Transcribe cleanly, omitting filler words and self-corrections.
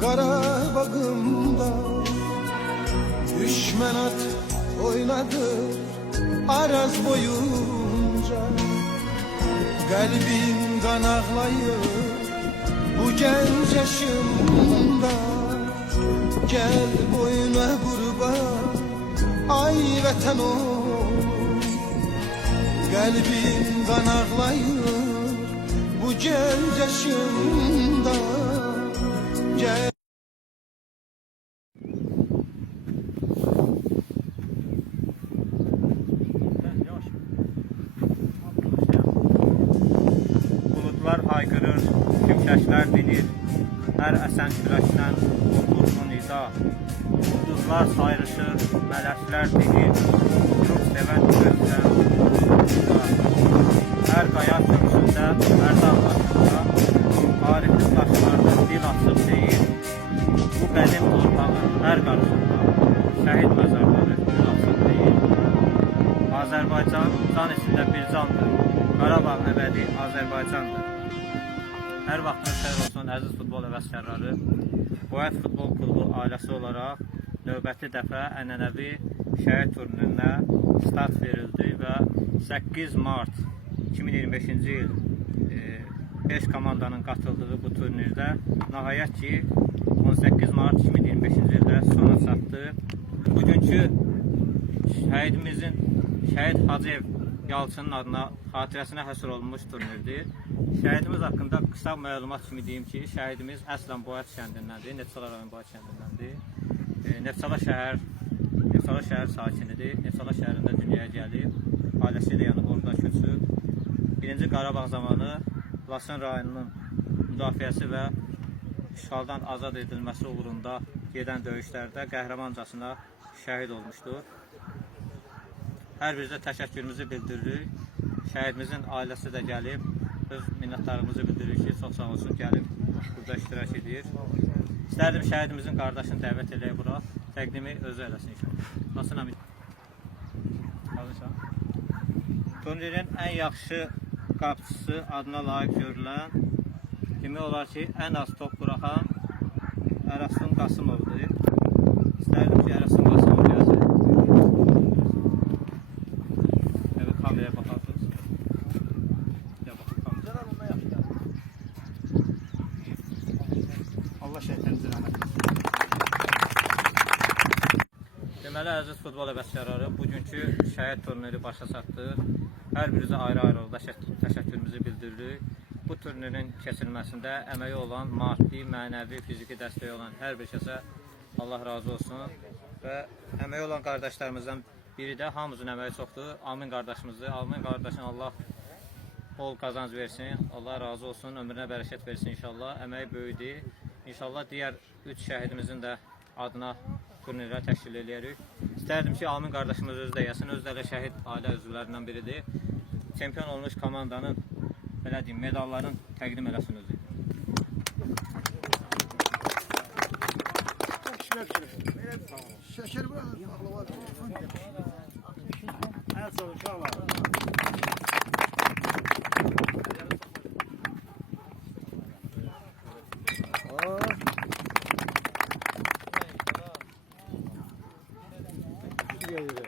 Karabağımda düşmen at oynadı Araz boyunca. Kalbim kan ağlayır bu genç yaşımda. Gel boyuna kurban ay vatan ol. Kalbim kan ağlayır bu genç yaşımda. Gel haykırır, şimşəklər dinir, hər əsən küləkdən qurtulsun nida. Ulduzlar sayrışır, mələklər dinir, çox sevən gözlər nida. Hər qaya köksündə, hər dağ başında, tarixli daşlarda dil açıb deyir, bu qədim torpağın hər qarışında, şəhid məzarları dil açıb deyir. Azərbaycan can içində bir candır, Qarabağ əbədi Azərbaycandır. Hər vaxtınız xeyir olsun, əziz futbol həvəskarları. Boyat Futbol Klubu ailəsi olaraq növbəti dəfə ənənəvi şəhid turnirinə start verildi və 8 mart 2025-ci il 5 komandanın qatıldığı bu turnirdə nəhayət ki 18 mart 2025-ci ildə sona çatdı. Bugünkü şəhidimizin, Şəhid Hacıyev Yalçının adına xatirəsinə həsr olunmuş turnirdir. Şəhidimiz haqqında qısa məlumat kimi deyim ki, şəhidimiz əslən Boyat kəndindəndir, Neftçala rayon Boyat kəndindəndir. Neftçala şəhər sakinidir. Neftçala şəhərində dünyaya gəlib, ailəsi ilə yanıb orada köçüb. 1-ci Qarabağ zamanı Laçın rayonunun müdafiəsi və işğaldan azad edilməsi uğrunda gedən döyüşlərdə qəhrəmancasına şəhid olmuşdur. Hər birinizə təşəkkürümüzü bildiririk. Şəhidimizin ailəsi də gəlib, öz minnətlarımızı bildiririk ki, çox sağ olsun, gəlib burada iştirak edir. İstərdim şəhidimizin qardaşını dəvət edək bura, təqdimi özü eləsin inşallah. Nasıl əmin? Turnirin ən yaxşı qapçısı adına layiq görülən demək olar ki, ən az top buraxan Ərəfsun Qasımovdur. İstərdim ki, Ərəfsun Qasımov gəlsin. Evet, kameraya bakarsınız. Ya bakın kameraya. Allah şəhidlərimizə rəhmət etsin. Deməli, əziz futbol həvəskarları, bugünkü şəhid turniri başa çatdı. Hər birinizə ayrı-ayrı olda təşəkkürümüzü bildiririk. Bu turnirin keçirilməsində əməyi olan, maddi, mənəvi, fiziki dəstəyi olan hər bir kəsə Allah razı olsun. Və əməyi olan qardaşlarımızdan biri də hamımızın əməyi çoxdur. Amin qardaşımızdır. Amin qardaşın Allah bol qazanc versin. Allah razı olsun. Ömrünə bərəkət versin inşallah. Əməyi böyüdür. İnşallah digər 3 şəhidimizin də adına turnirə təşkil edirik. İstərdim ki, Amin qardaşımız özü də gəlsin. Özü də şəhid ailə üzvlərindən biridir. Çempion olmuş komandanın belə deyim, medalların təqdim eləsin özü. Şeker var. En son inşallah. Geliyor.